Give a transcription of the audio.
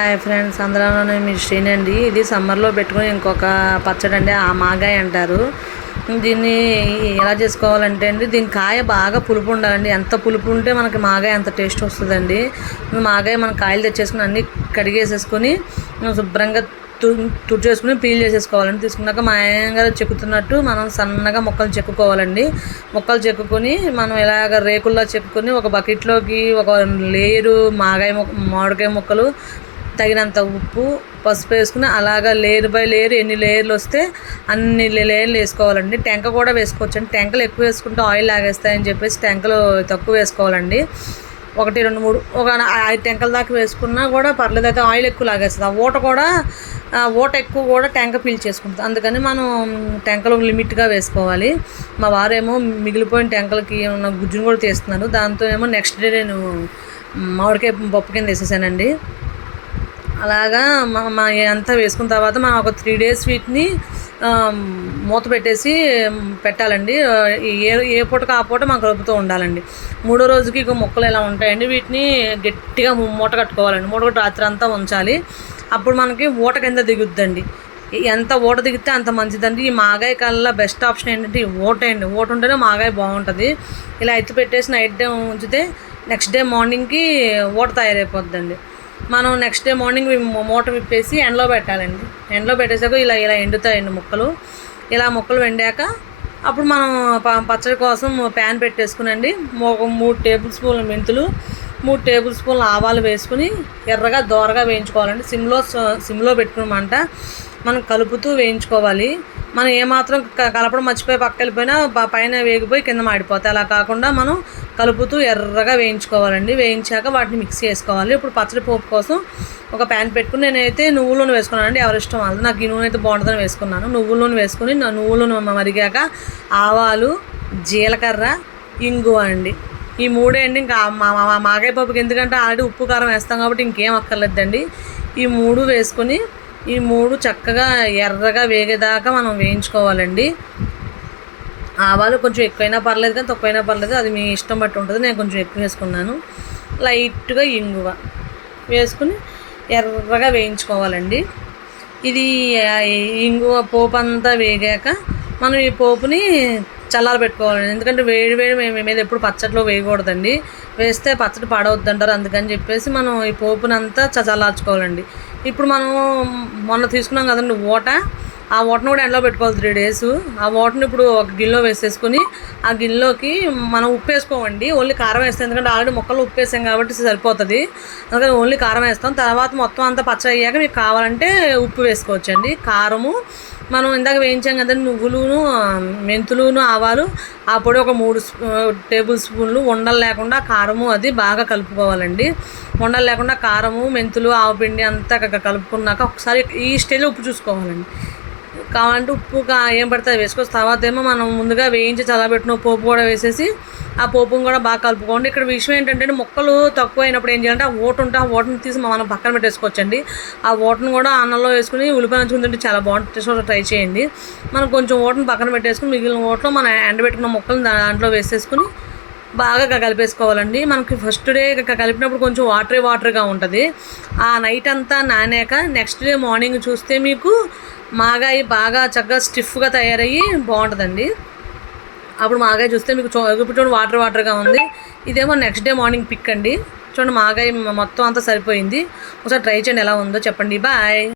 Hi friends అందులోనే మీ అండి. ఇది సమ్మర్లో పెట్టుకుని ఇంకొక పచ్చడి అండి ఆ మాగాయ అంటారు. దీన్ని ఎలా చేసుకోవాలంటే అండి దీని కాయ బాగా పులుపు ఉండాలండి. ఎంత పులుపు ఉంటే మనకి మాగాయ అంత టేస్ట్ వస్తుందండి. మాగాయ మన కాయలు తెచ్చేసుకుని అన్నీ కడిగేసేసుకొని శుభ్రంగా తు తుడిచేసుకుని పీల్ చేసేసుకోవాలండి. తీసుకున్నాక మా గారు చెక్కుతున్నట్టు మనం సన్నగా మొక్కలు చెక్కుకోవాలండి. మొక్కలు చెక్కుకొని మనం ఇలాగ రేకుల్లో చెక్కుకొని ఒక బకెట్లోకి ఒక లేరు మాగాయ మొక్క మామిడికాయ మొక్కలు తగినంత ఉప్పు పసుపు వేసుకుని అలాగా లేయర్ బై లేయర్ ఎన్ని లేయర్లు వస్తే అన్ని లేయర్లు వేసుకోవాలండి. టెంక కూడా వేసుకోవచ్చు అండి టెంకలు ఎక్కువ వేసుకుంటే ఆయిల్ లాగేస్తాయని చెప్పేసి టెంకలు తక్కువ వేసుకోవాలండి. ఒకటి రెండు మూడు ఒక ఐదు టెంకల దాకా వేసుకున్నా కూడా పర్లేదు. అయితే ఆయిల్ ఎక్కువ లాగేస్తుంది. ఆ ఊట కూడా ఊట ఎక్కువ కూడా టెంక పీల్చేసుకుంటుంది అందుకని మనం టెంకలు లిమిట్గా వేసుకోవాలి. మా వారేమో మిగిలిపోయిన టెంకలకి ఉన్న గుజ్జును కూడా తీస్తున్నారు. దాంతో ఏమో నెక్స్ట్ డే నేను మామిడికాయ పప్పు కింద వేసేసానండి. అలాగా మా అంతా వేసుకున్న తర్వాత మనం ఒక త్రీ డేస్ వీటిని మూత పెట్టేసి పెట్టాలండి. ఏ ఏ పూటకు ఆ పూట మాకు కలుపుతూ ఉండాలండి. మూడో రోజుకి ఇక మొక్కలు ఎలా ఉంటాయండి వీటిని గట్టిగా మూట కట్టుకోవాలండి. మూట రాత్రి అంతా ఉంచాలి. అప్పుడు మనకి ఊట కింద దిగుద్దండి. ఎంత ఊట దిగితే అంత మంచిదండి. ఈ మాగాయ కల్లా బెస్ట్ ఆప్షన్ ఏంటంటే ఈ ఊట అండి. ఊట ఉంటేనే మాగాయ బాగుంటుంది. ఇలా ఎత్తి పెట్టేసి నైట్ డే ఉంచితే నెక్స్ట్ డే మార్నింగ్కి ఊట తయారైపోద్దండి. మనం నెక్స్ట్ డే మార్నింగ్ మూట విప్పేసి ఎండలో పెట్టాలండి. ఎండలో పెట్టేసాక ఇలా ఇలా ఎండుతాయండి ముక్కలు. ఇలా ముక్కలు వెండాక అప్పుడు మనం పచ్చడి కోసం ప్యాన్ పెట్టేసుకునండి. ఒక మూడు టేబుల్ స్పూన్ల మెంతులు మూడు టేబుల్ స్పూన్ల ఆవాలు వేసుకుని ఎర్రగా దోరగా వేయించుకోవాలండి. సిమ్లో సిమ్లో పెట్టుకున్నమాట మనం కలుపుతూ వేయించుకోవాలి. మనం ఏమాత్రం కలపడం మర్చిపోయి పక్క వెళ్ళిపోయినా పైన వేగిపోయి కింద మాడిపోతాయి. అలా కాకుండా మనం కలుపుతూ ఎర్రగా వేయించుకోవాలండి. వేయించాక వాటిని మిక్స్ చేసుకోవాలి. ఇప్పుడు పచ్చడి పోపు కోసం ఒక ప్యాన్ పెట్టుకుని నేనైతే నువ్వుల నూనె వేసుకున్నానండి. ఎవరి ఇష్టం వాళ్ళు నాకు ఈ నూనె అయితే బాగుంటుందని వేసుకున్నాను. నువ్వుల నూనె వేసుకుని నువ్వుల నూనె మరిగాక ఆవాలు జీలకర్ర ఇంగువ అండి. ఈ మూడే అండి. ఇంకా మా మాగాయ పప్పుకి ఎందుకంటే ఆల్రెడీ ఉప్పు కారం వేస్తాం కాబట్టి ఇంకేం అక్కర్లేదండి. ఈ మూడు వేసుకొని ఈ మూడు చక్కగా ఎర్రగా వేగేదాకా మనం వేయించుకోవాలండి. ఆవాలు కొంచెం ఎక్కువైనా పర్లేదు కానీ తక్కువైనా పర్లేదు. అది మీ ఇష్టం బట్టి ఉంటుంది. నేను కొంచెం ఎక్కువ వేసుకున్నాను. లైట్గా ఇంగువ వేసుకుని ఎర్రగా వేయించుకోవాలండి. ఇది ఇంగువ పోపు అంతా వేగాక మనం ఈ పోపుని చల్లారబెట్టుకోవాలండి ఎందుకంటే వేడి వేడి మేము మీద ఎప్పుడు పచ్చడిలో వేయకూడదండి. వేస్తే పచ్చడి పాడవద్దంటారు. అందుకని చెప్పేసి మనం ఈ పోపునంతా చల్లార్చుకోవాలండి. ఇప్పుడు మనం మొన్న తీసుకున్నాం కదండి ఓట. ఆ ఓటను కూడా ఎండలో పెట్టుకోవాలి త్రీ డేస్. ఆ ఓటను ఇప్పుడు ఒక గిన్నెలో వేసేసుకొని ఆ గిన్నెలోకి మనం ఉప్పు వేసుకోమండి. ఓన్లీ కారం వేస్తాం ఎందుకంటే ఆల్రెడీ మొక్కలు ఉప్పు వేసాం కాబట్టి సరిపోతుంది. అందుకని ఓన్లీ కారం వేస్తాం. తర్వాత మొత్తం అంతా పచ్చ అయ్యాక మీకు కావాలంటే ఉప్పు వేసుకోవచ్చండి. కారము మనం ఇందాక వేయించాం కదండి నువ్వులును మెంతులును ఆవాలు. ఆ పొడి ఒక మూడు టేబుల్ స్పూన్లు ఉండలు లేకుండా కారము అది బాగా కలుపుకోవాలండి. ఉండలు లేకుండా కారము మెంతులు ఆవపిండి అంతా కలుపుకున్నాక ఒకసారి ఈ స్టేజ్లో ఉప్పు చూసుకోవాలండి. కావాలంటే ఉప్పు ఏం పడితే వేసుకోవచ్చు తర్వాత ఏమో మనం ముందుగా వేయించి చల్లబెట్టిన పోపు కూడా వేసేసి ఆ పోపును కూడా బాగా కలుపుకోండి. ఇక్కడ విషయం ఏంటంటే మొక్కలు తక్కువ అయినప్పుడు ఏం చేయాలంటే ఆ ఓటు ఉంటే ఆ ఓటును తీసి మనం పక్కన పెట్టేసుకోవచ్చండి. ఆ ఓటును కూడా అన్నంలో వేసుకుని ఉల్లిపాయ నంచుకుని చాలా బాగుంటుంది. ట్రై చేయండి. మనం కొంచెం ఓటును పక్కన పెట్టేసుకుని మిగిలిన ఓట్లో మనం ఎండబెట్టుకున్న మొక్కలు దాంట్లో వేసేసుకుని బాగా కలిపేసుకోవాలండి. మనకి ఫస్ట్ డే కలిపినప్పుడు కొంచెం వాటరీ వాటర్గా ఉంటుంది. ఆ నైట్ అంతా నానాక నెక్స్ట్ డే మార్నింగ్ చూస్తే మీకు మాగాయి బాగా చక్కగా స్టిఫ్గా తయారయ్యి బాగుంటుందండి. అప్పుడు మాగాయ చూస్తే మీకు ఇప్పుడు చూడండి వాటర్ వాటర్గా ఉంది. ఇదేమో నెక్స్ట్ డే మార్నింగ్ పిక్ అండి. చూడండి మాగాయ మొత్తం అంతా సరిపోయింది. ఒకసారి ట్రై చేయండి ఎలా ఉందో చెప్పండి. బాయ్